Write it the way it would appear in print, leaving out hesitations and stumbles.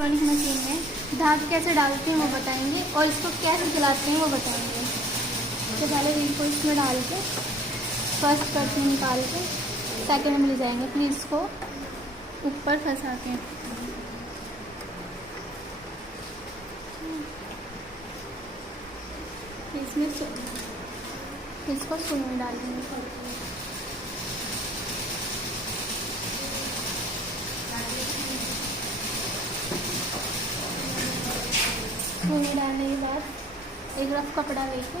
Electronic machine में धागे कैसे डालते हैं वो बताएंगे और इसको कैसे चलाते हैं वो बताएंगे। तो पहले रील को इसमें डाल के फर्स्ट कट निकाल के सेकंड में ले जाएंगे, फिर इसको ऊपर फंसा के इसमें इसको सुई में डालेंगे। सुई में डालने के बाद एक रफ कपड़ा लेके